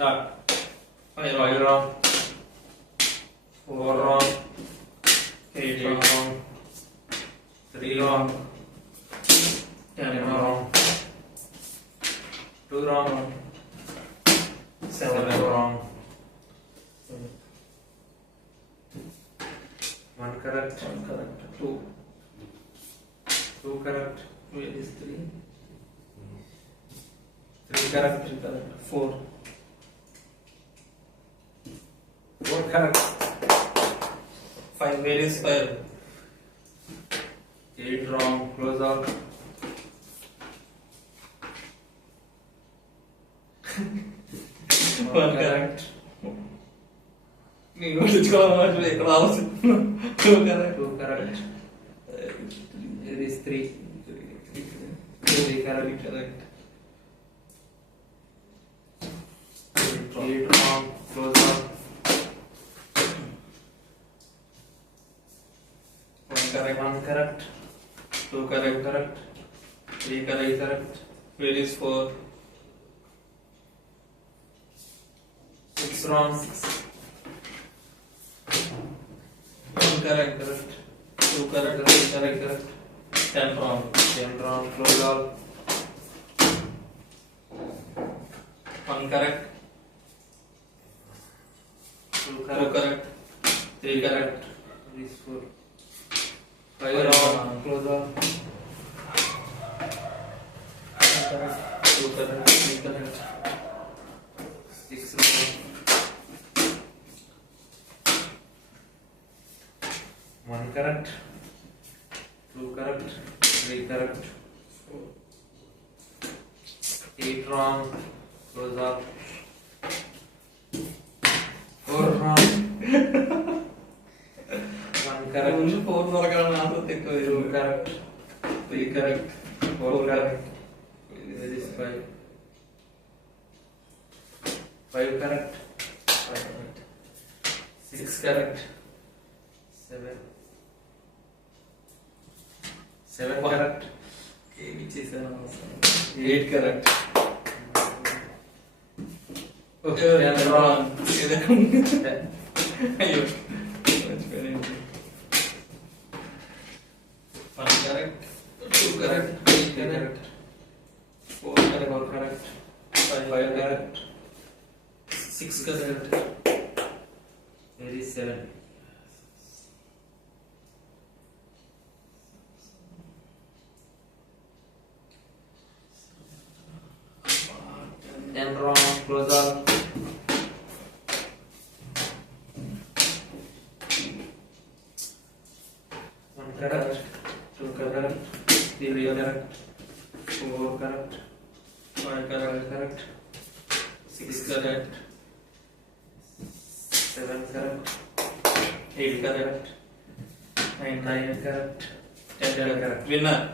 Start. 5 5 wrong, wrong. 4 4 wrong, wrong. 8 8 wrong, wrong. 3 wrong. 10 10 wrong, wrong. 2 wrong. 7 7 wrong, wrong. 1 correct. 1 correct, 2, 2 correct. where is 3? 3 correct. 3 correct, 4, 4 correct. 5, where is 5? 8 wrong. Close out. 1 correct. నేను తెచ్చుకోవాలి ఇక్కడ రావచ్చు 2 correct, 2 correct. where is 3? 3 correct. Correct. 8 wrong. Close out. 1 correct, 1 correct. 2 correct, Correct. 3 correct, Correct. where is 4? 6 wrong. 1 correct, Correct. 2 correct, 3 correct, Correct. 10 wrong, 10 wrong. Close out. 1 correct, 2 2 correct. correct, 3 correct, This 4. 5 5 wrong, wrong. Close out. 2 correct, 3 correct, 6 wrong. 1 correct. 2 correct. 3 correct. 8 wrong. Close out. 4 wrong. 1 correct. ముందు 4 దొరకాలని ఆసక్తి ఎక్కువ 2 correct. 3 correct. 4 correct. This is 5. 5 correct. 6 correct. 7. 7 correct. ఏమి చేశాను 8 correct. Okay wrong. అయ్యో మర్చిపోయాను 1 correct, 2 correct, 3 correct, 4 correct, 4 correct. 5 5 correct, correct. 6 correct, There is 7. Ten wrong. Close out. 1 correct. 2 correct. 3 correct. 4 correct. 5 5 correct, correct. 6 correct, 7 correct. 8 correct, 9 correct. 10 correct. correct. Winner.